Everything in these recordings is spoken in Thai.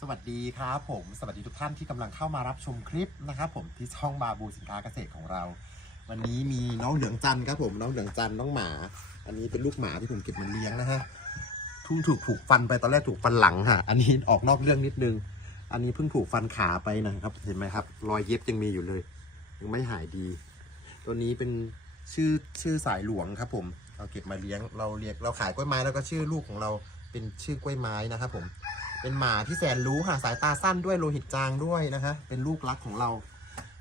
สวัสดีครับผม สวัสดีทุกท่านที่กำลังเข้ามารับชมคลิปนะครับผมที่ช่องบาบูสินค้าเกษตรของเรา วันนี้มีน้องเหลืองจันทร์ครับผมน้องเหลืองจันทร์น้องหมา อันนี้เป็นลูกหมาที่ผมเก็บมาเลี้ยงนะฮะทุ่งถูกถูกฟันไปตอนแรกถูกฟันหลังฮะอันนี้ออกนอกเรื่องนิดนึง อันนี้เพิ่งถูกฟันขาไปนะครับ เห็นไหมครับ รอยเย็บยังมีอยู่เลย ยังไม่หายดี ตัวนี้เป็นชื่อชื่อสายหลวงครับผมเราเก็บมาเลี้ยงเราเรียกเราขายกล้วยไม้แล้วก็ชื่อลูกของเราเป็นชื่อกล้วยไม้นะครับผม เป็นหมาที่แสนรู้ค่ะ สายตาสั้นด้วยโลหิตจางด้วยนะฮะเป็นลูกรักของเรา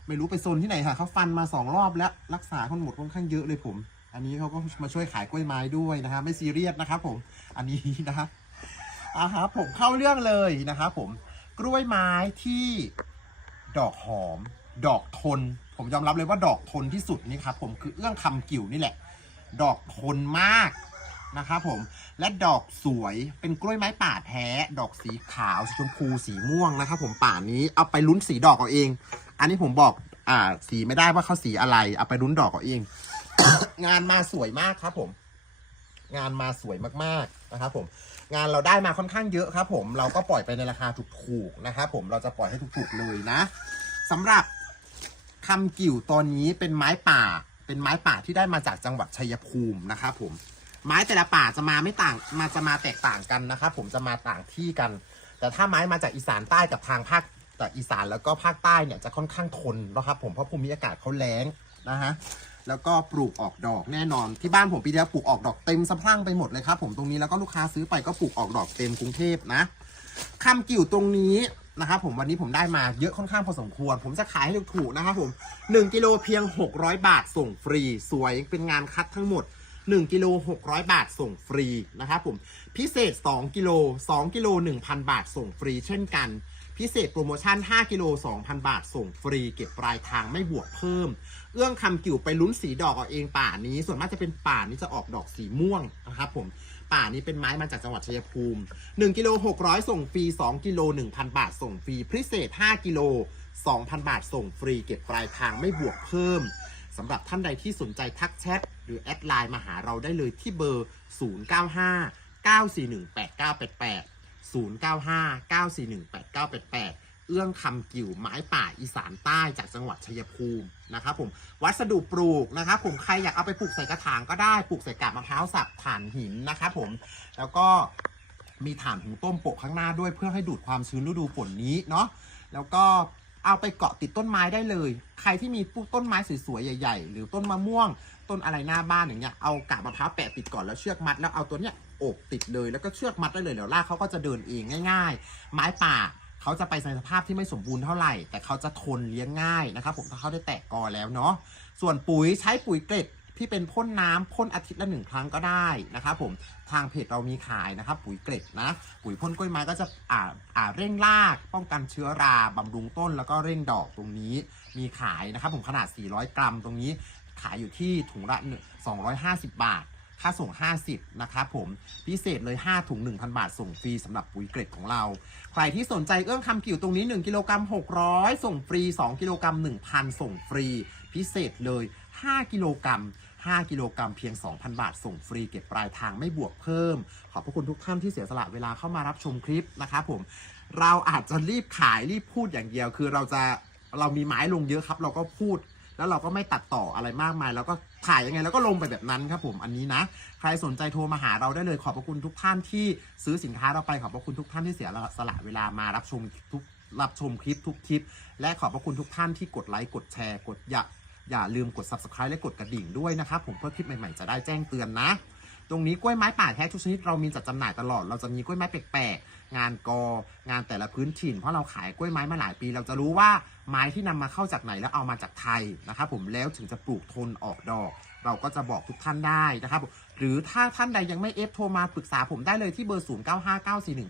ไม่รู้ไปโซนที่ไหนค่ะเขาฟันมาสองรอบแล้วรักษาคนหมดค่อนข้างเยอะเลยผม อันนี้เขาก็มาช่วยขายกล้วยไม้ด้วยนะฮะไม่ซีเรียสนะครับผมอันนี้นะฮะอ่าครับผมเข้าเรื่องเลยนะครับผมกล้วยไม้ที่ดอกหอม ดอกทน ผมยอมรับเลยว่าดอกทนที่สุดนี่ครับผมคือเอื้องคำกิ่วนี่แหละ ดอกทนมาก นะครับผมและดอกสวยเป็นกล้วยไม้ป่าแท้ ดอกสีขาวสีชมพูสีม่วงนะครับผมป่านี้เอาไปลุ้นสีดอกเอาเอง อันนี้ผมบอกอ่าสีไม่ได้ว่าเขาสีอะไร เอาไปลุ้นดอกเอาเอง งานมาสวยมากครับผม งานมาสวยมากๆนะครับผม งานเราได้มาค่อนข้างเยอะครับผมเราก็ปล่อยไปในราคาถูกๆนะครับผมเราจะปล่อยให้ถูกๆเลยนะสำหรับคำกิ่วตอนนี้เป็นไม้ป่า เป็นไม้ป่าที่ได้มาจากจังหวัดชัยภูมินะครับผม ไม้แต่ละป่าจะมาไม่ต่างมาจะมาแตกต่างกันนะครับผมจะมาต่างที่กัน แต่ถ้าไม้มาจากอีสานใต้กับทางภาคแต่อีสานแล้วก็ภาคใต้เนี่ยจะค่อนข้างทนนะครับผมเพราะภูมิอากาศเขาแล้งนะฮะแล้วก็ปลูกออกดอกแน่นอนที่บ้านผมปีที่แล้วปลูกออกดอกเต็มสะพรั่งไปหมดเลยครับผมตรงนี้แล้วก็ลูกค้าซื้อไปก็ปลูกออกดอกเต็มกรุงเทพนะคำกิ่วตรงนี้นะครับผมวันนี้ผมได้มาเยอะค่อนข้างพอสมควร ผมจะขายให้ถูกๆนะครับผม1กิโลเพียง 600 บาทส่งฟรี สวยเป็นงานคัดทั้งหมด 1กิโล600 บาทส่งฟรีนะครับผมพิเศษ 2กิโล2กิโล1,000 บาทส่งฟรีเช่นกัน พิเศษโปรโมชั่น 5กิโล2,000 บาทส่งฟรี เก็บปลายทางไม่บวกเพิ่ม เอื้องคำกิ่วไปลุ้นสีดอกเอาเองป่านี้ ส่วนมากจะเป็นป่านี้จะออกดอกสีม่วงนะครับผมป่านี้เป็นไม้มาจากจังหวัดชัยภูมิ1กิโล600 ส่งฟรี2กิโล1,000 บาทส่งฟรี พิเศษ 5กิโล2,000 บาทส่งฟรี เก็บปลายทางไม่บวกเพิ่ม สำหรับท่านใดที่สนใจทักแชทหรือแอดไลน์มาหาเราได้เลยที่เบอร์ 095 941 8988 095 941 8988 เอื้องคำกิ่วไม้ป่าอีสานใต้จากจังหวัดชัยภูมินะครับผมวัสดุปลูกนะครับผมใครอยากเอาไปปลูกใส่กระถางก็ได้ปลูกใส่กาบมะพร้าวสับถ่านหินนะครับผมแล้วก็มีถ่านหุงต้มโปะข้างหน้าด้วยเพื่อให้ดูดความชื้นฤดูฝนนี้เนาะแล้วก็ เอาไปเกาะติดต้นไม้ได้เลย ใครที่มีปลูกต้นไม้สวยๆใหญ่ๆ หรือต้นมะม่วง ต้นอะไรหน้าบ้านอย่างเงี้ย เอากาบมะพร้าวแปะติดก่อนแล้วเชือกมัดแล้วเอาตัวเนี้ยโอบติดเลยแล้วก็เชือกมัดได้เลยเดี๋ยวลากเขาก็จะเดินเองง่าย ๆ ไม้ป่าเขาจะไปในสภาพที่ไม่สมบูรณ์เท่าไหร่ แต่เขาจะทนเลี้ยงง่ายนะครับผมถ้าเขาได้แตกกอแล้วเนาะส่วนปุ๋ยใช้ปุ๋ยเกล็ด ที่เป็นพ่นน้ำพ่นอาทิตย์ละหนึ่งครั้งก็ได้นะครับผมทางเพจเรามีขายนะครับปุ๋ยเกล็ดนะปุ๋ยพ่นกล้วยไม้ก็จะอ่าอ่าเร่งราก ป้องกันเชื้อราบำรุงต้น แล้วก็เร่งดอกตรงนี้มีขายนะครับผมขนาด 400 กรัมตรงนี้ขายอยู่ที่ถุงละ 250 บาท ค่าส่ง 50 นะครับผม พิเศษเลย 5 ถุง 1,000 บาท ส่งฟรีสำหรับปุ๋ยเกล็ดของเรา ใครที่สนใจเอื้องคำกิ่วตรงนี้ 1 กิโลกรัม 600 ส่งฟรี 2 กิโลกรัม 1,000 ส่งฟรี พิเศษเลย 5 กิโลกรัม 5 กิโลกรัมเพียง 2,000 บาท ส่งฟรีเก็บปลายทางไม่บวกเพิ่ม ขอบพระคุณทุกท่านที่เสียสละเวลาเข้ามารับชมคลิปนะครับผม เราอาจจะรีบขายรีบพูดอย่างเดียว คือเราจะเรามีไม้ลงเยอะครับ เราก็พูดแล้วเราก็ไม่ตัดต่ออะไรมากมาย แล้วก็ถ่ายยังไงแล้วก็ลงไปแบบนั้นครับผมอันนี้นะ ใครสนใจโทรมาหาเราได้เลยขอบพระคุณทุกท่านที่ซื้อสินค้าเราไปขอบพระคุณทุกท่านที่เสียสละเวลามารับชมทุกรับชมคลิปทุกคลิป และขอบพระคุณทุกท่านที่กดไลค์กดแชร์ กดอย่า อย่าลืมกด subscribe และกดกระดิ่งด้วยนะครับผมเพื่อคลิปใหม่ๆ จะได้แจ้งเตือนนะ ตรงนี้กล้วยไม้ป่าแท้ทุกชนิดเรามีจัดจำหน่ายตลอด เราจะมีกล้วยไม้แปลกๆ งานกองานแต่ละพื้นถิ่น เพราะเราขายกล้วยไม้มาหลายปี เราจะรู้ว่าไม้ที่นำมาเข้าจากไหนแล้วเอามาจากไทยนะครับผมแล้วถึงจะปลูกทนออกดอก เราก็จะบอกทุกท่านได้นะครับผมหรือถ้าท่านใดยังไม่เอฟโทรมาปรึกษาผมได้เลยที่เบอร์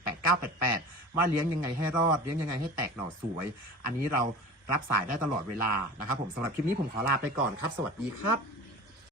0959418988 ว่าเลี้ยงยังไงให้รอดเลี้ยงยังไงให้แตกหน่อสวย อันนี้เรา รับสายได้ตลอดเวลานะครับผมสำหรับคลิปนี้ผมขอลาไปก่อนครับ สวัสดีครับ